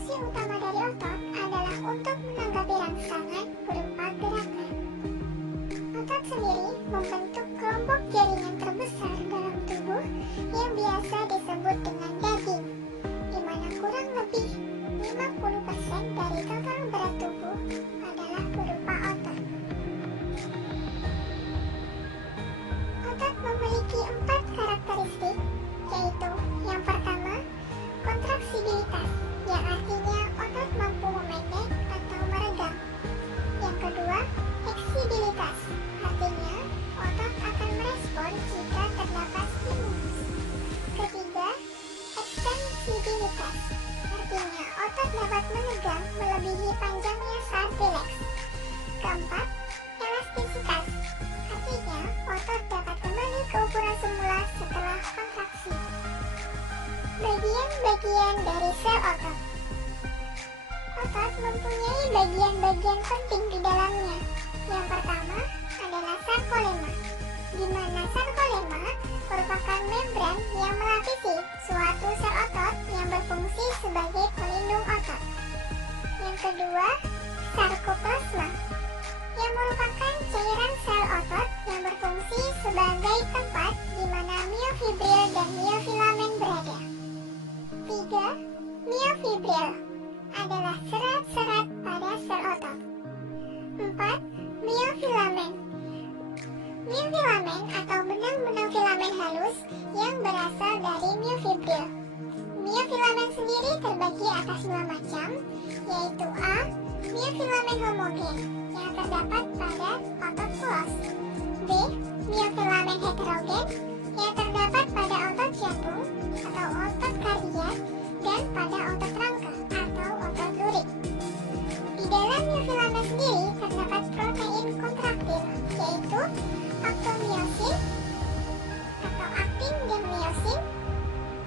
Fungsi utama dari otot adalah untuk menanggapi rangsangan berupa gerakan. Otot sendiri membentuk kelompok jaringan terbesar dalam tubuh yang biasa disebut dengan daging, di mana kurang lebih 50% dari total berat tubuh adalah berupa otot. Otot memiliki 4 karakteristik, yaitu yang pertama, kontraksibilitas, yang artinya otot mampu memendek atau meregang. Yang kedua, fleksibilitas, artinya otot akan merespon jika terdapat stimulus. Ketiga, ekstensibilitas, artinya otot dapat menegang melebihi panjangnya saat rileks. Keempat, elastisitas, artinya otot dapat kembali ke ukuran semula setelah kontraksi. Bagian-bagian dari sel otot. Otot mempunyai bagian-bagian penting di dalamnya. Yang pertama adalah sarkolema, di mana sarkolema merupakan membran yang melapisi suatu sel otot yang berfungsi sebagai pelindung otot. Yang kedua, sarkoplasma, yang merupakan cairan sel otot yang berfungsi sebagai tempat di mana miofibril dan miofilamen berada. 3. Miofibril adalah serat-serat pada sel otot. 4. Miofilamen. Miofilamen atau benang-benang filamen halus yang berasal dari miofibril. Miofilamen sendiri terbagi atas 2 macam, yaitu A. Miofilamen homogen yang terdapat pada otot polos. B. Miofilamen heterogen yang terdapat pada otot jantung atau otot kardiak dan pada otot rangka atau otot lurik. Di dalam miofilamen sendiri terdapat protein kontraktil, yaitu aktomiosin atau aktin dan miosin,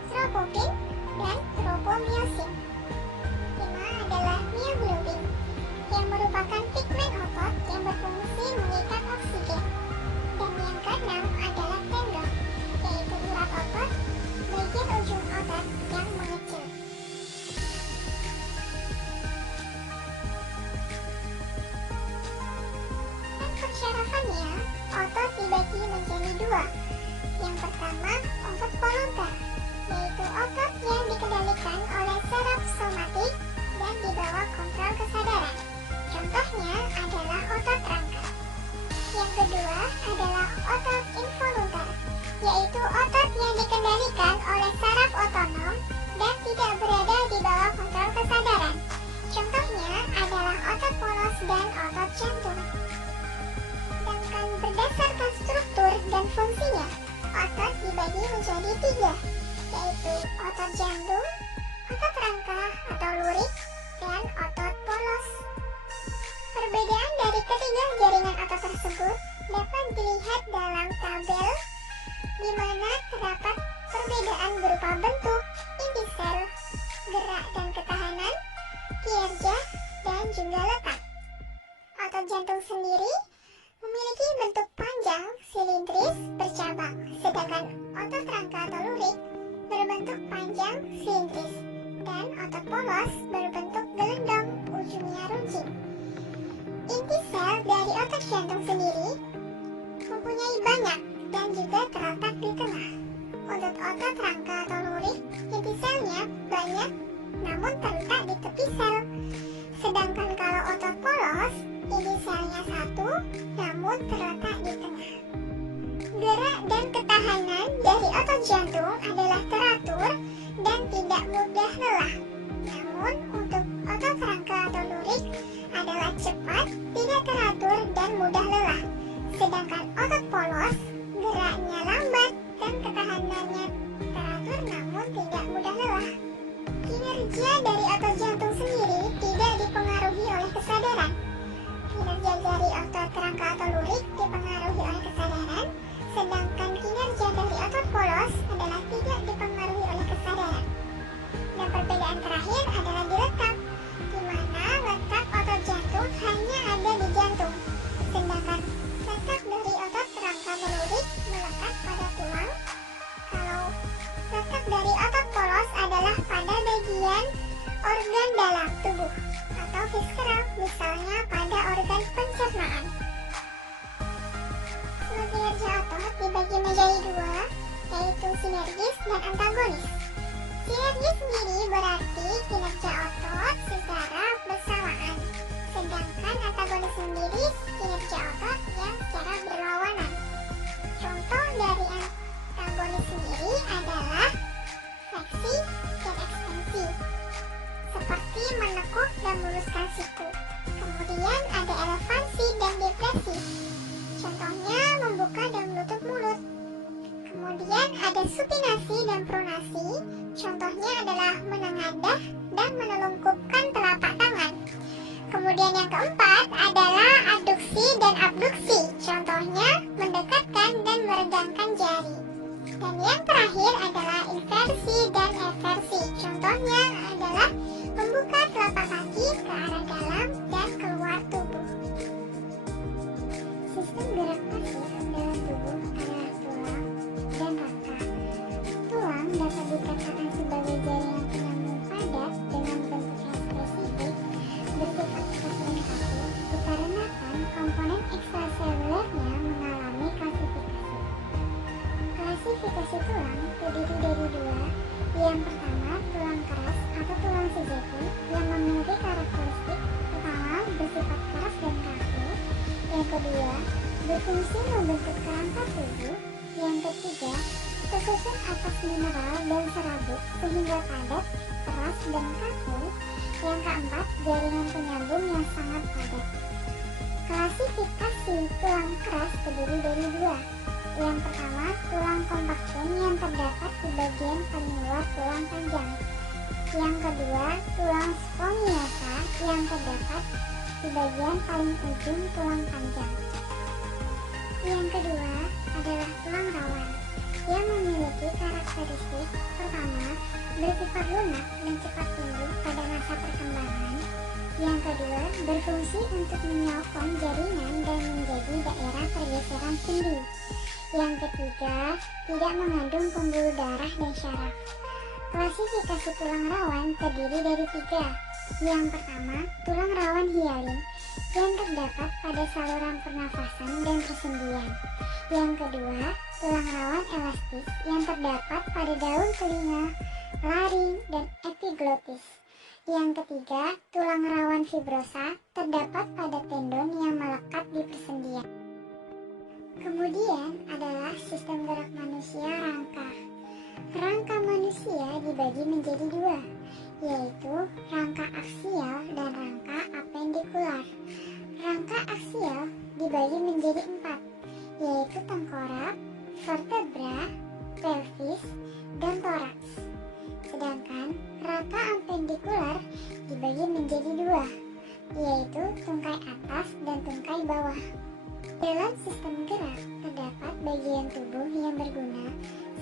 tropofin dan tropomiosin. 5 adalah mioglobin, yang merupakan pigmen otot yang berfungsi mengikat oksigen. Dan yang keenam adalah tendon, yaitu urat otot, bagian ujung otot yang mengecil. Dan persyarafannya, otot dibagi menjadi 2. Yang pertama, otot voluntar, yaitu otot yang dikendalikan oleh saraf somatik dan di bawah kontrol kesadaran. Contohnya adalah otot rangka. Yang kedua adalah otot involuntar, yaitu otot yang dikendalikan oleh saraf otonom dan tidak berada di bawah kontrol kesadaran. Contohnya adalah otot polos dan otot jantung. Sedangkan berdasarkan struktur dan fungsinya, otot dibagi menjadi 3, yaitu otot jantung, otot rangka atau lurik, dan otot polos. Perbedaan dari ketiga jaringan otot tersebut dapat dilihat dalam tabel, di mana terdapat perbedaan berupa bentuk, inti sel, gerak dan ketahanan, kinerja, dan juga letak. Otot jantung sendiri memiliki bentuk panjang, silindris, bercabang, sedangkan otot rangka atau lurik berbentuk panjang, silindris, dan otot polos berbentuk gelendong, ujungnya runcing. Inti sel dari otot jantung sendiri mempunyai banyak dan juga terletak di tengah. Untuk otot rangka atau lurik, inti selnya banyak namun terletak di tepi sel. Sedangkan kalau otot polos, inti selnya 1 namun terletak di tengah. Gerak dan ketahanan dari otot jantung adalah teratur dan tidak mudah lelah. Namun untuk otot rangka atau lurik adalah cepat, tidak teratur dan mudah lelah. Sedangkan otot polos geraknya lambat dan ketahanannya teratur namun tidak mudah lelah. Kinerja dari otot jantung sendiri tidak dipengaruhi oleh kesadaran. Kinerja dari otot rangka atau lurik dipengaruhi oleh kesadaran, sedangkan kinerja dari otot polos adalah tidak dipengaruhi oleh kesadaran. Dan perbedaan terakhir adalah di letak, di mana letak otot jantung hanya ada di jantung, sedangkan letak dari otot rangka lurik melekat pada tulang. Kalau letak dari otot polos adalah pada bagian organ dalam Semuanya sendiri berarti kinerja otot secara bersamaan. Sedangkan antagonis sendiri kinerja otot yang secara berlawanan. Contoh dari antagonis sendiri adalah fleksi dan ekstensi, seperti menekuk dan meluluskan siku. Kemudian ada elevansi dan depresi, contohnya membuka dan menutup mulut. Kemudian ada supinasi dan pronasi, contohnya adalah menengadah dan menelungkupkan telapak tangan. Kemudian yang keempat adalah adduksi dan abduksi, contohnya mendekatkan dan meregangkan jari. Dan yang terakhir adalah inversi dan eversi, contohnya adalah membuka telapak kaki ke arah dalam dan keluar tubuh. Sistem gerak pasif dalam tubuh adalah tulang dan rangka. Tulang dapat dikatakan sebagai jaringan penyambung padat dengan bentuk yang spesifik, bersifat khas dan kaku, dikarenakan komponen ekstraselulernya mengalami klasifikasi. Klasifikasi tulang terdiri dari dua. Yang pertama, tulang keras atau tulang sejati yang memiliki karakteristik pertama bersifat keras dan kaku. Yang kedua, berfungsi membentuk kerangka tubuh. Yang ketiga, tersusun atas mineral dan serabut sehingga padat, keras, dan kaku. Yang keempat, jaringan penyambung yang sangat padat. Klasifikasi tulang keras terdiri dari dua. Yang pertama, tulang kompaktum yang terdapat di bagian paling luar tulang panjang. Yang kedua, tulang spongiota yang terdapat di bagian paling ujung tulang panjang. Yang kedua adalah tulang rawan yang memiliki karakteristik pertama, bersifat lunak dan cepat tumbuh pada masa perkembangan. Yang kedua, berfungsi untuk menyokong jaringan dan menjadi daerah pergeseran sendi. Yang ketiga, tidak mengandung pembuluh darah dan syaraf. Klasifikasi tulang rawan terdiri dari tiga. Yang pertama, tulang rawan hialin yang terdapat pada saluran pernafasan dan persendian. Yang kedua, tulang rawan elastis yang terdapat pada daun telinga, laring, dan epiglotis. Yang ketiga, tulang rawan fibrosa terdapat pada tendon yang melekat di persendian. Kemudian adalah sistem gerak manusia rangka. Rangka manusia dibagi menjadi dua, yaitu rangka aksial dan rangka apendikular. Rangka aksial dibagi menjadi empat, yaitu tengkorak, vertebra, pelvis, dan toraks. Sedangkan rangka apendikular dibagi menjadi dua, yaitu tungkai atas dan tungkai bawah. Dalam sistem gerak terdapat bagian tubuh yang berguna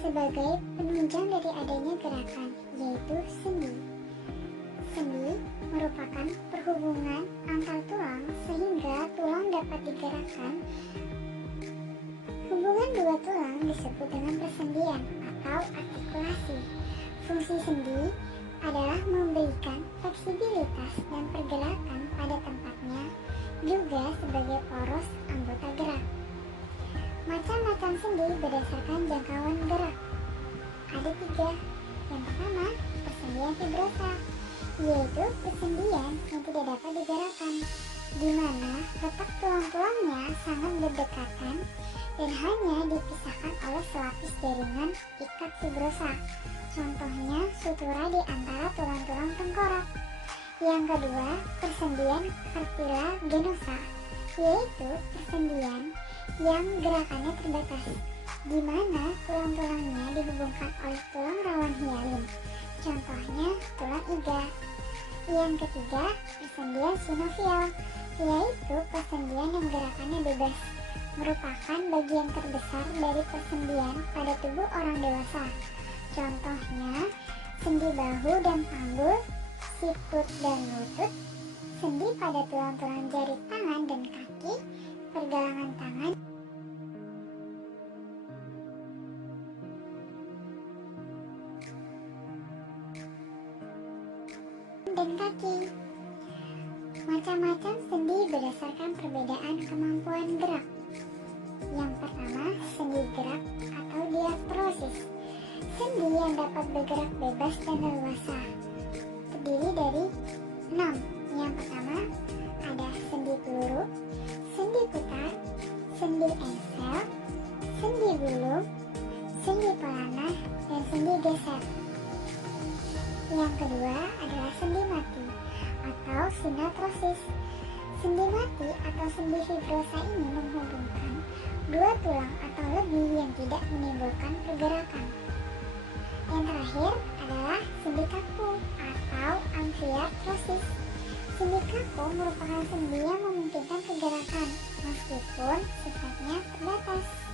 sebagai penunjang dari adanya gerakan, yaitu sendi. Sendi merupakan perhubungan antar tulang sehingga tulang dapat digerakkan. Hubungan dua tulang disebut dengan persendian atau artikulasi. Fungsi sendi adalah memberikan fleksibilitas dan pergerakan pada tempatnya, juga sebagai poros anggota gerak. Macam-macam sendi berdasarkan jangkauan gerak. Ada tiga. Yang pertama, persendian fibrosa, yaitu persendian yang tidak dapat digerakkan, di mana letak tulang-tulangnya sangat berdekatan dan hanya dipisahkan oleh selapis jaringan ikat fibrosa. Contohnya sutura di antara tulang-tulang tengkorak. Yang kedua, persendian cartilaginosa, yaitu persendian yang gerakannya terbatas, di mana tulang-tulangnya dihubungkan oleh tulang rawan hialin. Contohnya tulang iga. Yang ketiga, persendian sinovial, yaitu persendian yang gerakannya bebas, merupakan bagian terbesar dari persendian pada tubuh orang dewasa. Contohnya sendi bahu dan panggul, sikut dan lutut, sendi pada tulang-tulang jari tangan dan kaki, pergelangan tangan, dan kaki. Macam-macam sendi berdasarkan perbedaan kemampuan gerak. Yang pertama, sendi gerak atau diartrosis. Sendi yang dapat bergerak bebas dan leluasa terdiri dari 6. Yang pertama ada sendi peluru, sendi putar, sendi engsel, sendi bulung, sendi pelana, dan sendi geser. Yang kedua adalah sendi mati atau sinatrosis. Sendi mati atau sendi fibrosa ini menghubungkan dua tulang atau lebih yang tidak menimbulkan pergerakan. Yang terakhir adalah sendi kaku atau amfiartrosis. Sendi kaku merupakan sendi yang memungkinkan pergerakan meskipun sifatnya terbatas.